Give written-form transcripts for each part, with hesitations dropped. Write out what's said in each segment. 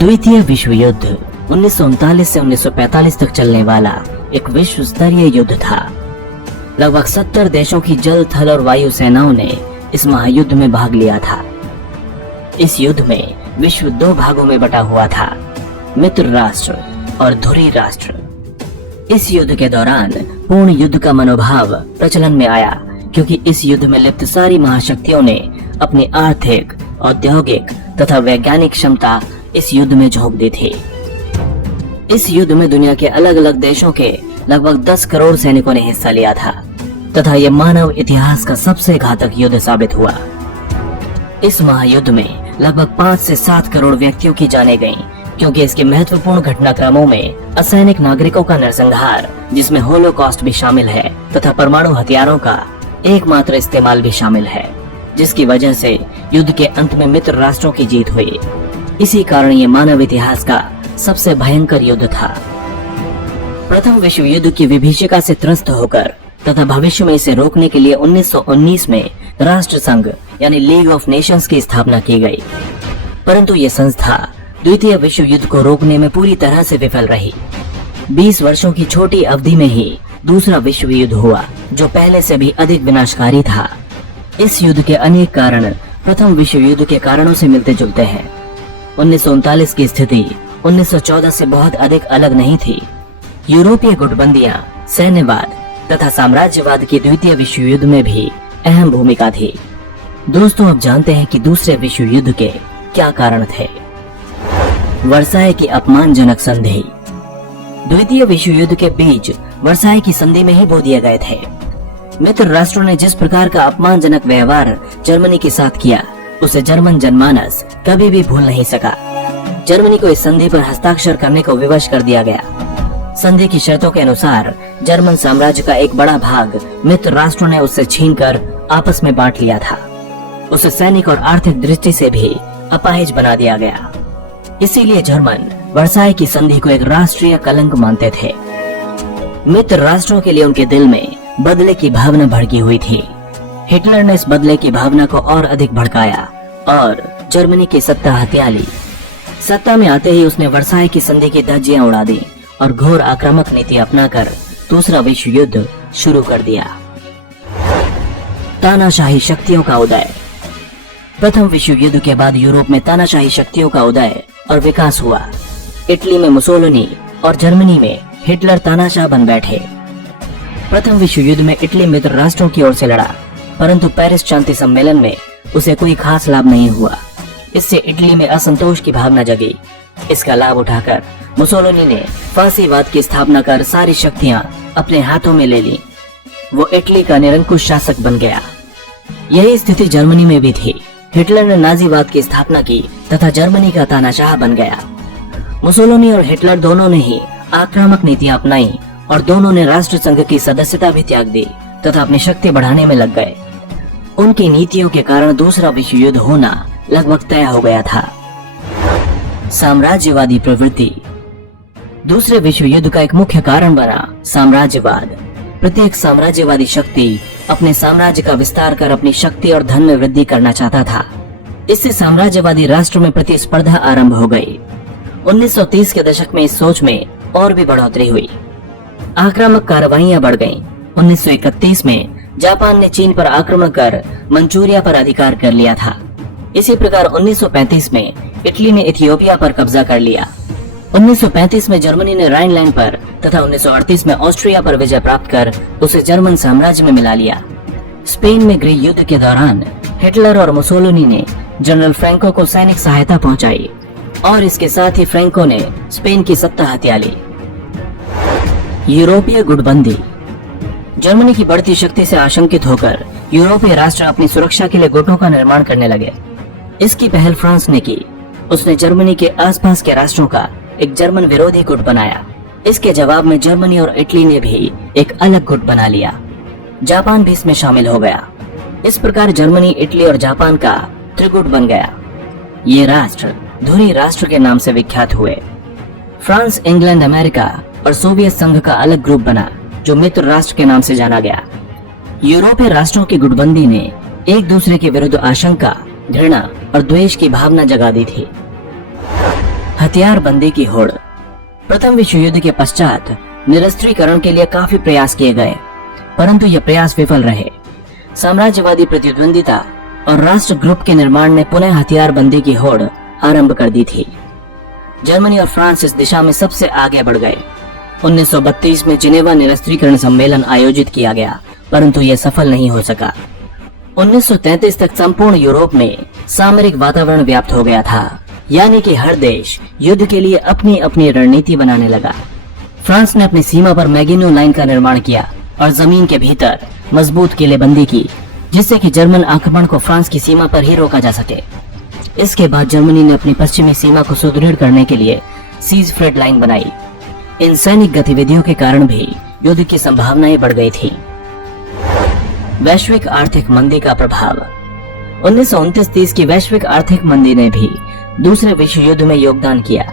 द्वितीय विश्व युद्ध 1939 से 1945 तक चलने वाला एक विश्व स्तरीय युद्ध था। लगभग 70 देशों की जल, थल और वायु सेनाओं ने इस महायुद्ध में भाग लिया था। इस युद्ध में विश्व दो भागों में बटा हुआ था, मित्र राष्ट्र और धुरी राष्ट्र। इस युद्ध के दौरान पूर्ण युद्ध का मनोभाव प्रचलन में आया, क्योंकि इस युद्ध में लिप्त सारी महाशक्तियों ने अपनी आर्थिक, औद्योगिक तथा वैज्ञानिक क्षमता इस युद्ध में झोंक दी थी। इस युद्ध में दुनिया के अलग अलग देशों के लगभग 10 करोड़ सैनिकों ने हिस्सा लिया था तथा यह मानव इतिहास का सबसे घातक युद्ध साबित हुआ। इस महायुद्ध में लगभग 5 से 7 करोड़ व्यक्तियों की जानें गईं, क्योंकि इसके महत्वपूर्ण घटनाक्रमों में असैनिक नागरिकों का नरसंहार, जिसमें होलोकॉस्ट भी शामिल है, तथा परमाणु हथियारों का एकमात्र इस्तेमाल भी शामिल है, जिसकी वजह से युद्ध के अंत में मित्र राष्ट्रों की जीत हुई। इसी कारण ये मानव इतिहास का सबसे भयंकर युद्ध था। प्रथम विश्व युद्ध की विभीषिका से त्रस्त होकर तथा भविष्य में इसे रोकने के लिए 1919 में राष्ट्र संघ यानी लीग ऑफ नेशंस की स्थापना की गई, परंतु ये संस्था द्वितीय विश्व युद्ध को रोकने में पूरी तरह से विफल रही। 20 वर्षों की छोटी अवधि में ही दूसरा विश्व युद्ध हुआ, जो पहले से भी अधिक विनाशकारी था। इस युद्ध के अनेक कारण प्रथम विश्व युद्ध के कारणों से मिलते जुलते हैं। 1939 की स्थिति 1914 से बहुत अधिक अलग नहीं थी। यूरोपीय गुटबंदियां, सैन्यवाद तथा साम्राज्यवाद की द्वितीय विश्व युद्ध में भी अहम भूमिका थी। दोस्तों, अब जानते हैं कि दूसरे विश्व युद्ध के क्या कारण थे। वर्साय की अपमानजनक संधि। द्वितीय विश्व युद्ध के बीच वर्साय की संधि में ही बो दिए गए थे। मित्र राष्ट्रों ने जिस प्रकार का अपमानजनक व्यवहार जर्मनी के साथ किया, उसे जर्मन जनमानस कभी भी भूल नहीं सका। जर्मनी को इस संधि पर हस्ताक्षर करने को विवश कर दिया गया। संधि की शर्तों के अनुसार जर्मन साम्राज्य का एक बड़ा भाग मित्र राष्ट्रों ने उससे छीनकर आपस में बांट लिया था। उसे सैनिक और आर्थिक दृष्टि से भी अपाहिज बना दिया गया। इसीलिए जर्मन वर्साय की संधि को एक राष्ट्रीय कलंक मानते थे। मित्र राष्ट्रों के लिए उनके दिल में बदले की भावना भड़की हुई थी। हिटलर ने इस बदले की भावना को और अधिक भड़काया और जर्मनी की सत्ता हथिया ली। सत्ता में आते ही उसने वर्साय की संधि की धज्जियां उड़ा दी और घोर आक्रामक नीति अपनाकर दूसरा विश्व युद्ध शुरू कर दिया। तानाशाही शक्तियों का उदय। प्रथम विश्व युद्ध के बाद यूरोप में तानाशाही शक्तियों का उदय और विकास हुआ। इटली में मुसोलिनी और जर्मनी में हिटलर तानाशाह बन बैठे। प्रथम विश्व युद्ध में इटली मित्र राष्ट्रों की ओर से लड़ा, परंतु पेरिस शांति सम्मेलन में उसे कोई खास लाभ नहीं हुआ। इससे इटली में असंतोष की भावना जगी। इसका लाभ उठाकर मुसोलिनी ने फासीवाद की स्थापना कर सारी शक्तियां अपने हाथों में ले ली। वो इटली का निरंकुश शासक बन गया। यही स्थिति जर्मनी में भी थी। हिटलर ने नाजीवाद की स्थापना की तथा जर्मनी का तानाशाह बन गया। मुसोलिनी और हिटलर दोनों ने ही आक्रामक नीतियां अपनाई और दोनों ने राष्ट्र संघ की सदस्यता भी त्याग दी तथा अपनी शक्ति बढ़ाने में लग गए। उनकी नीतियों के कारण दूसरा विश्व युद्ध होना लगभग तय हो गया था। साम्राज्यवादी प्रवृत्ति। दूसरे विश्व युद्ध का एक मुख्य कारण बना साम्राज्यवाद। प्रत्येक साम्राज्यवादी शक्ति अपने साम्राज्य का विस्तार कर अपनी शक्ति और धन में वृद्धि करना चाहता था। इससे साम्राज्यवादी राष्ट्रों में प्रतिस्पर्धा आरंभ हो गई। 1930 के दशक में इस सोच में और भी बढ़ोतरी हुई। आक्रामक कार्रवाइयां बढ़ गईं। 1931 में जापान ने चीन पर आक्रमण कर मंचूरिया पर अधिकार कर लिया था। इसी प्रकार 1935 में इटली ने इथियोपिया पर कब्जा कर लिया। 1935 में जर्मनी ने राइनलैंड पर तथा 1938 में ऑस्ट्रिया पर विजय प्राप्त कर उसे जर्मन साम्राज्य में मिला लिया। स्पेन में गृह युद्ध के दौरान हिटलर और मुसोलिनी ने जनरल फ्रैंको को सैनिक सहायता पहुंचाई और इसके साथ ही फ्रैंको ने स्पेन की सत्ता हथिया ली। यूरोपीय गुटबंदी। जर्मनी की बढ़ती शक्ति से आशंकित होकर यूरोपीय राष्ट्र अपनी सुरक्षा के लिए गुटों का निर्माण करने लगे। इसकी पहल फ्रांस ने की। उसने जर्मनी के आसपास के राष्ट्रों का एक जर्मन विरोधी गुट बनाया। इसके जवाब में जर्मनी और इटली ने भी एक अलग गुट बना लिया। जापान भी इसमें शामिल हो गया। इस प्रकार जर्मनी, इटली और जापान का त्रिगुट बन गया। ये राष्ट्र धुरी राष्ट्र के नाम से विख्यात हुए। फ्रांस, इंग्लैंड, अमेरिका और सोवियत संघ का अलग ग्रुप बना, जो मित्र राष्ट्र के नाम से जाना गया। यूरोपीय राष्ट्रों की गुटबंदी ने एक दूसरे के विरुद्ध आशंका, घृणा और द्वेष की भावना जगा दी थी। हथियारबंदी की होड़। प्रथम विश्व युद्ध के पश्चात निरस्त्रीकरण के लिए काफी प्रयास किए गए, परंतु ये प्रयास विफल रहे। साम्राज्यवादी प्रतिद्वंदिता और राष्ट्र ग्रुप के निर्माण ने पुनः हथियारबंदी की होड़ आरंभ कर दी थी। जर्मनी और फ्रांस इस दिशा में सबसे आगे बढ़ गए। 1932 में जिनेवा निरस्त्रीकरण सम्मेलन आयोजित किया गया, परंतु यह सफल नहीं हो सका। 1933 तक संपूर्ण यूरोप में सामरिक वातावरण व्याप्त हो गया था, यानी कि हर देश युद्ध के लिए अपनी अपनी रणनीति बनाने लगा। फ्रांस ने अपनी सीमा पर मैगिनो लाइन का निर्माण किया और जमीन के भीतर मजबूत किलेबंदी की, जिससे कि जर्मन आक्रमण को फ्रांस की सीमा पर ही रोका जा सके। इसके बाद जर्मनी ने अपनी पश्चिमी सीमा को सुदृढ़ करने के लिए सीज फ्रेट लाइन बनाई। इन सैनिक गतिविधियों के कारण भी युद्ध की संभावनाएं बढ़ गई थी। वैश्विक आर्थिक मंदी का प्रभाव। 1929-30 की वैश्विक आर्थिक मंदी ने भी दूसरे विश्व युद्ध में योगदान किया।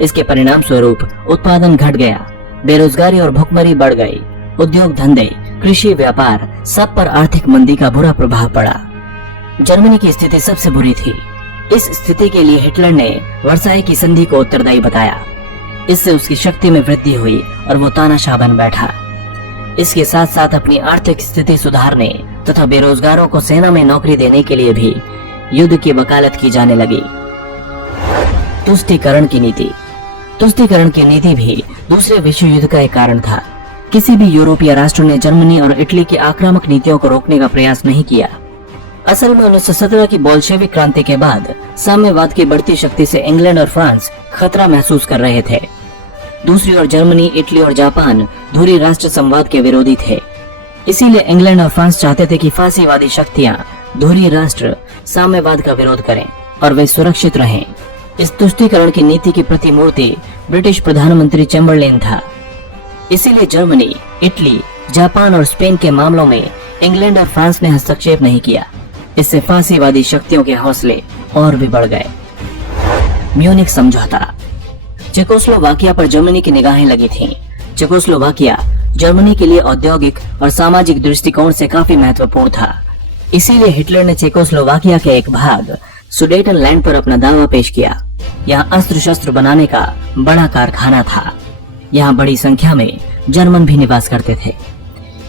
इसके परिणाम स्वरूप उत्पादन घट गया, बेरोजगारी और भुखमरी बढ़ गई, उद्योग धंधे, कृषि, व्यापार सब पर आर्थिक मंदी का बुरा प्रभाव पड़ा। जर्मनी की स्थिति सबसे बुरी थी। इस स्थिति के लिए हिटलर ने वर्साई की संधि को उत्तरदायी बताया। इससे उसकी शक्ति में वृद्धि हुई और वो तानाशाह बन बैठा। इसके साथ साथ अपनी आर्थिक स्थिति सुधारने तथा बेरोजगारों को सेना में नौकरी देने के लिए भी युद्ध की वकालत की जाने लगी। तुष्टीकरण की नीति। तुष्टीकरण की नीति भी दूसरे विश्व युद्ध का एक कारण था। किसी भी यूरोपीय राष्ट्र ने जर्मनी और इटली की आक्रामक नीतियों को रोकने का प्रयास नहीं किया। असल में 1917 की बोल्शेविक क्रांति के बाद साम्यवाद की बढ़ती शक्ति से इंग्लैंड और फ्रांस खतरा महसूस कर रहे थे। दूसरी ओर जर्मनी, इटली और जापान धुरी राष्ट्र संवाद के विरोधी थे। इसीलिए इंग्लैंड और फ्रांस चाहते थे कि फासीवादी शक्तियां धुरी राष्ट्र साम्यवाद का विरोध करें और वे सुरक्षित रहें। इस तुष्टीकरण की नीति की प्रतिमूर्ति ब्रिटिश प्रधानमंत्री चैम्बरलेन था। इसीलिए जर्मनी, इटली, जापान और स्पेन के मामलों में इंग्लैंड और फ्रांस ने हस्तक्षेप नहीं किया। इससे फासीवादी शक्तियों के हौसले और भी बढ़ गए। म्यूनिख समझौता। चेकोस्लोवाकिया पर जर्मनी की निगाहें लगी थीं। चेकोस्लोवाकिया जर्मनी के लिए औद्योगिक और सामाजिक दृष्टिकोण से काफी महत्वपूर्ण था। इसीलिए हिटलर ने चेकोस्लोवाकिया के एक भाग सुडेटनलैंड पर अपना दावा पेश किया। यहाँ अस्त्र शस्त्र बनाने का बड़ा कारखाना था। यहाँ बड़ी संख्या में जर्मन भी निवास करते थे।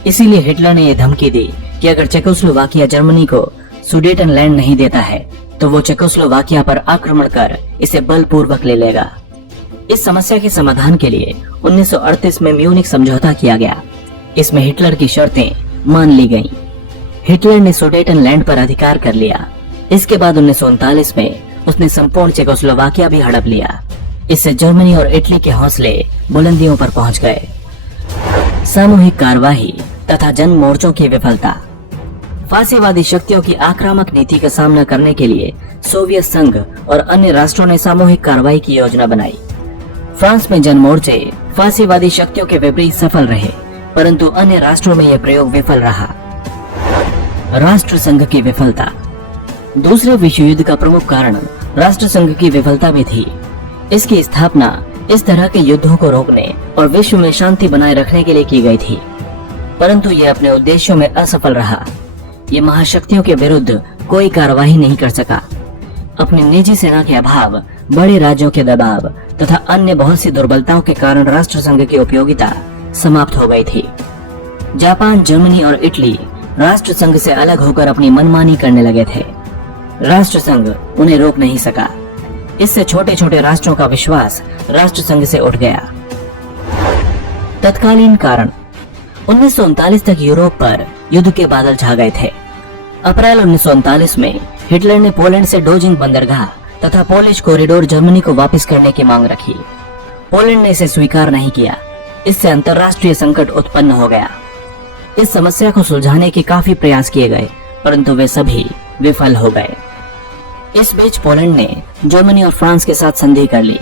इसीलिए हिटलर ने यह धमकी दी कि अगर चेकोस्लोवाकिया जर्मनी को सुडेटनलैंड नहीं देता है तो वो चेकोस्लोवाकिया पर आक्रमण कर इसे बलपूर्वक ले लेगा। इस समस्या के समाधान के लिए 1938 में म्यूनिख समझौता किया गया। इसमें हिटलर की शर्तें मान ली गईं। हिटलर ने सुडेटनलैंड पर अधिकार कर लिया। इसके बाद 1939 में उसने संपूर्ण चेकोस्लोवाकिया भी हड़प लिया। इससे जर्मनी और इटली के हौसले बुलंदियों पर पहुंच गए। सामूहिक कार्यवाही तथा जन मोर्चों की विफलता। फासीवादी शक्तियों की आक्रामक नीति का सामना करने के लिए सोवियत संघ और अन्य राष्ट्रों ने सामूहिक कार्रवाई की योजना बनाई। फ्रांस में जन मोर्चे फासीवादी शक्तियों के विपरीत सफल रहे, परंतु अन्य राष्ट्रों में यह प्रयोग विफल रहा। राष्ट्र संघ की विफलता। दूसरे विश्व युद्ध का प्रमुख कारण राष्ट्र संघ की विफलता भी थी। इसकी स्थापना इस तरह के युद्धों को रोकने और विश्व में शांति बनाए रखने के लिए की गई थी, परंतु यह अपने उद्देश्यों में असफल रहा। ये महाशक्तियों के विरुद्ध कोई कार्रवाई नहीं कर सका। अपनी निजी सेना के अभाव, बड़े राज्यों के दबाव तथा अन्य बहुत सी दुर्बलताओं के कारण राष्ट्र संघ की उपयोगिता समाप्त हो गई थी। जापान, जर्मनी और इटली राष्ट्र संघ से अलग होकर अपनी मनमानी करने लगे थे। राष्ट्र संघ उन्हें रोक नहीं सका। इससे छोटे छोटे राष्ट्रों का विश्वास राष्ट्र संघ से उठ गया। तत्कालीन कारण। 1939 तक यूरोप पर युद्ध के बादल छा गए थे। अप्रैल 1939 में हिटलर ने पोलैंड से डोजिंग बंदरगाह तथा पोलिश कॉरिडोर जर्मनी को वापस करने की मांग रखी। पोलैंड ने इसे स्वीकार नहीं किया। इससे अंतर्राष्ट्रीय संकट उत्पन्न हो गया। इस समस्या को सुलझाने के काफी प्रयास किए गए, परंतु वे सभी विफल हो गए। इस बीच पोलैंड ने जर्मनी और फ्रांस के साथ संधि कर ली।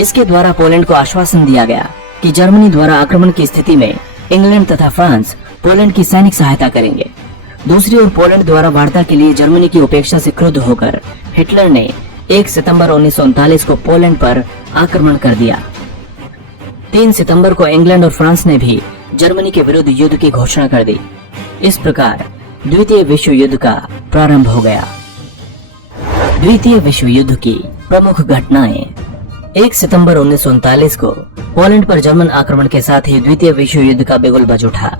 इसके द्वारा पोलैंड को आश्वासन दिया गया कि जर्मनी द्वारा आक्रमण की स्थिति में इंग्लैंड तथा फ्रांस पोलैंड की सैनिक सहायता करेंगे। दूसरी ओर पोलैंड द्वारा वार्ता के लिए जर्मनी की उपेक्षा से क्रुद्ध होकर हिटलर ने 1 सितंबर 1939 को पोलैंड पर आक्रमण कर दिया। 3 सितंबर को इंग्लैंड और फ्रांस ने भी जर्मनी के विरुद्ध युद्ध की घोषणा कर दी। इस प्रकार द्वितीय विश्व युद्ध का प्रारंभ हो गया। द्वितीय विश्व युद्ध की प्रमुख घटनाएं। 1 सितंबर 1939 को पोलैंड पर जर्मन आक्रमण के साथ ही द्वितीय विश्व युद्ध का बिगुल बज उठा।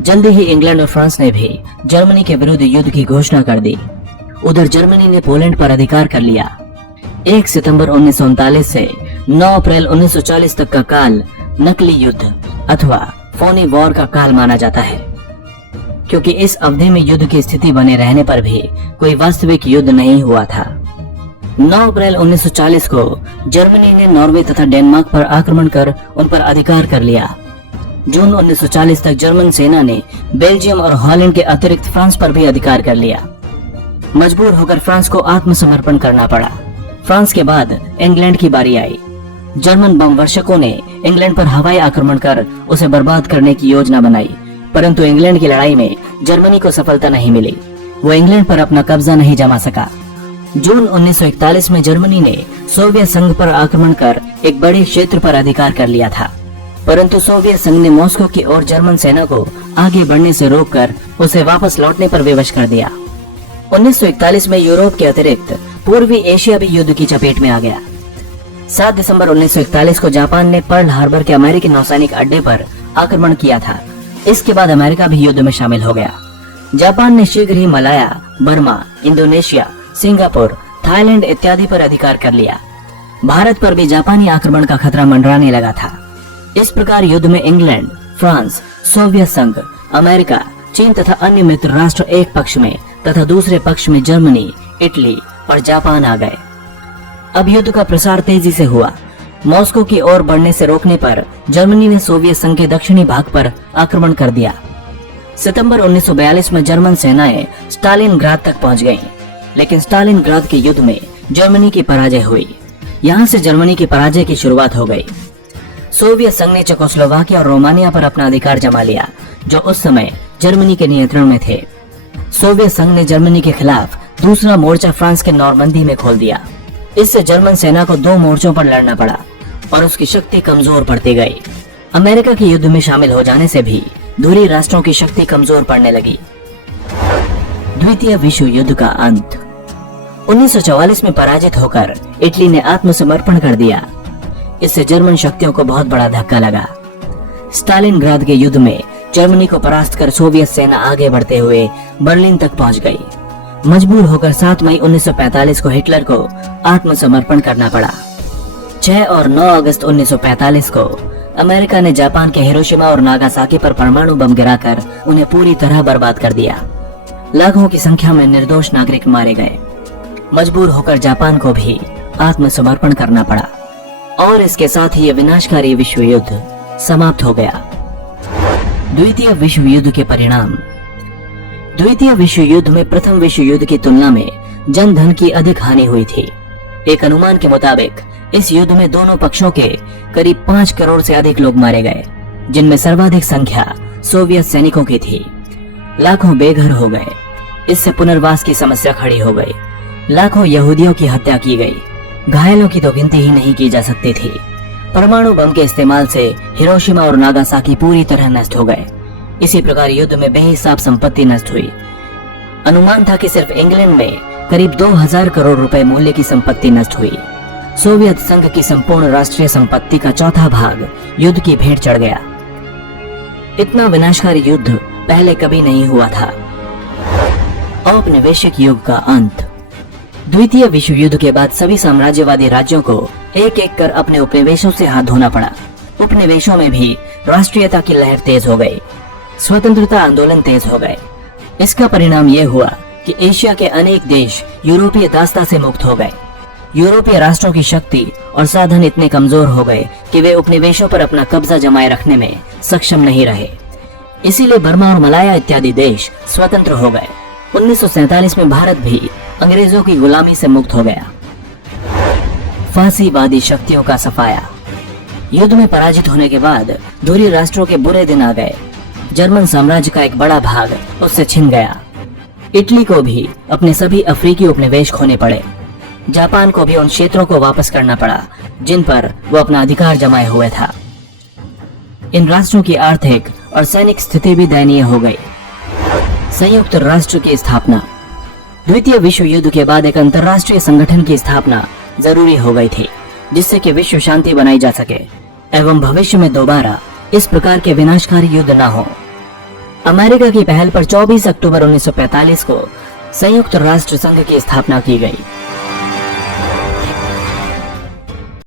जल्दी ही इंग्लैंड और फ्रांस ने भी जर्मनी के विरुद्ध युद्ध की घोषणा कर दी। उधर जर्मनी ने पोलैंड पर अधिकार कर लिया। 1 सितंबर 1939 से 9 अप्रैल 1940 तक का काल नकली युद्ध अथवा फोनी वॉर का काल माना जाता है, क्योंकि इस अवधि में युद्ध की स्थिति बने रहने पर भी कोई वास्तविक युद्ध नहीं हुआ था। 9 अप्रैल 1940 को जर्मनी ने नॉर्वे तथा डेनमार्क पर आक्रमण कर उन पर अधिकार कर लिया। जून 1940 तक जर्मन सेना ने बेल्जियम और हॉलैंड के अतिरिक्त फ्रांस पर भी अधिकार कर लिया। मजबूर होकर फ्रांस को आत्मसमर्पण करना पड़ा। फ्रांस के बाद इंग्लैंड की बारी आई। जर्मन बम वर्षकों ने इंग्लैंड पर हवाई आक्रमण कर उसे बर्बाद करने की योजना बनाई, परंतु इंग्लैंड की लड़ाई में जर्मनी को सफलता नहीं मिली। वो इंग्लैंड पर अपना कब्जा नहीं जमा सका। जून 1941 में जर्मनी ने सोवियत संघ पर आक्रमण कर एक बड़े क्षेत्र पर अधिकार कर लिया था, परंतु सोवियत संघ ने मॉस्को की ओर जर्मन सेना को आगे बढ़ने से रोककर उसे वापस लौटने पर विवश कर दिया। 1941 में यूरोप के अतिरिक्त पूर्वी एशिया भी युद्ध की चपेट में आ गया। 7 दिसंबर 1941 को जापान ने पर्ल हार्बर के अमेरिकी नौसैनिक अड्डे पर आक्रमण किया था। इसके बाद अमेरिका भी युद्ध में शामिल हो गया। जापान ने शीघ्र ही Malaya, Burma, Indonesia, Singapore, Thailand इत्यादि पर अधिकार कर लिया। भारत पर भी जापानी आक्रमण का खतरा मंडराने लगा था। इस प्रकार युद्ध में इंग्लैंड, फ्रांस, सोवियत संघ, अमेरिका, चीन तथा अन्य मित्र राष्ट्र एक पक्ष में तथा दूसरे पक्ष में जर्मनी, इटली और जापान आ गए। अब युद्ध का प्रसार तेजी से हुआ। मॉस्को की ओर बढ़ने से रोकने पर जर्मनी ने सोवियत संघ के दक्षिणी भाग पर आक्रमण कर दिया। सितंबर 1942 में जर्मन सेनाएं स्टालिनग्राद तक पहुंच गईं, लेकिन स्टालिनग्राद के युद्ध में जर्मनी की पराजय हुई। यहां से जर्मनी की पराजय की शुरुआत हो गई। सोवियत संघ ने चेकोस्लोवाकिया और रोमानिया पर अपना अधिकार जमा लिया, जो उस समय जर्मनी के नियंत्रण में थे। सोवियत संघ ने जर्मनी के खिलाफ दूसरा मोर्चा फ्रांस के नॉर्मंदी में खोल दिया। इससे जर्मन सेना को 2 मोर्चों पर लड़ना पड़ा और उसकी शक्ति कमजोर पड़ती गई। अमेरिका के युद्ध में शामिल हो जाने से भी दूरी राष्ट्रों की शक्ति कमजोर पड़ने लगी। द्वितीय विश्व युद्ध का अंत। 1944 में पराजित होकर इटली ने आत्मसमर्पण कर दिया। इससे जर्मन शक्तियों को बहुत बड़ा धक्का लगा। स्टालिनग्राद के युद्ध में जर्मनी को परास्त कर सोवियत सेना आगे बढ़ते हुए बर्लिन तक पहुंच गई। मजबूर होकर 7 मई 1945 को हिटलर को आत्मसमर्पण करना पड़ा। 6 और 9 अगस्त 1945 को अमेरिका ने जापान के हिरोशिमा और नागासाकी पर परमाणु बम गिराकर उन्हें पूरी तरह बर्बाद कर दिया। लाखों की संख्या में निर्दोष नागरिक मारे गए। मजबूर होकर जापान को भी आत्मसमर्पण करना पड़ा और इसके साथ ही यह विनाशकारी विश्व युद्ध समाप्त हो गया। द्वितीय विश्व युद्ध के परिणाम। द्वितीय विश्व युद्ध में प्रथम विश्व युद्ध की तुलना में जन धन की अधिक हानि हुई थी। एक अनुमान के मुताबिक इस युद्ध में दोनों पक्षों के करीब 5 करोड़ से अधिक लोग मारे गए, जिनमें सर्वाधिक संख्या सोवियत सैनिकों की थी। लाखों बेघर हो गए। इससे पुनर्वास की समस्या खड़ी हो गई। लाखों यहूदियों की हत्या की गई। घायलों की तो गिनती ही नहीं की जा सकती थी। परमाणु बम के इस्तेमाल से हिरोशिमा और नागासाकी पूरी तरह नष्ट हो गए। इसी प्रकार युद्ध में बेहिसाब संपत्ति नष्ट हुई। अनुमान था कि सिर्फ इंग्लैंड में करीब 2000 करोड़ रुपए मूल्य की संपत्ति नष्ट हुई। सोवियत संघ की संपूर्ण राष्ट्रीय संपत्ति का चौथा भाग युद्ध की भेंट चढ़ गया। इतना विनाशकारी युद्ध पहले कभी नहीं हुआ था। औपनिवेशिक युग का अंत। द्वितीय विश्व युद्ध के बाद सभी साम्राज्यवादी राज्यों को एक एक कर अपने उपनिवेशों से हाथ धोना पड़ा। उपनिवेशों में भी राष्ट्रीयता की लहर तेज हो गई। स्वतंत्रता आंदोलन तेज हो गए। इसका परिणाम यह हुआ कि एशिया के अनेक देश यूरोपीय दास्ता से मुक्त हो गए। यूरोपीय राष्ट्रों की शक्ति और साधन इतने कमजोर हो गए कि वे उपनिवेशों पर अपना कब्जा जमाए रखने में सक्षम नहीं रहे। इसीलिए बर्मा और मलाया इत्यादि देश स्वतंत्र हो गए। 1947 में भारत भी अंग्रेजों की गुलामी से मुक्त हो गया। फांसीवादी शक्तियों का सफाया। युद्ध में पराजित होने के बाद दूरी राष्ट्रों के बुरे दिन आ गए। जर्मन साम्राज्य का एक बड़ा भाग उससे छिन गया। इटली को भी अपने सभी अफ्रीकी उपनिवेश खोने पड़े। जापान को भी उन क्षेत्रों को वापस करना पड़ा जिन पर वो अपना अधिकार जमाए हुए था। इन राष्ट्रों की आर्थिक और सैनिक स्थिति भी दयनीय हो गई। संयुक्त राष्ट्र की स्थापना। द्वितीय विश्व युद्ध के बाद एक अंतर्राष्ट्रीय संगठन की स्थापना जरूरी हो गई थी। जिससे कि विश्व शांति बनाई जा सके एवं भविष्य में दोबारा इस प्रकार के विनाशकारी युद्ध न हो। अमेरिका की पहल पर 24 अक्टूबर 1945 को संयुक्त राष्ट्र संघ की स्थापना की गई।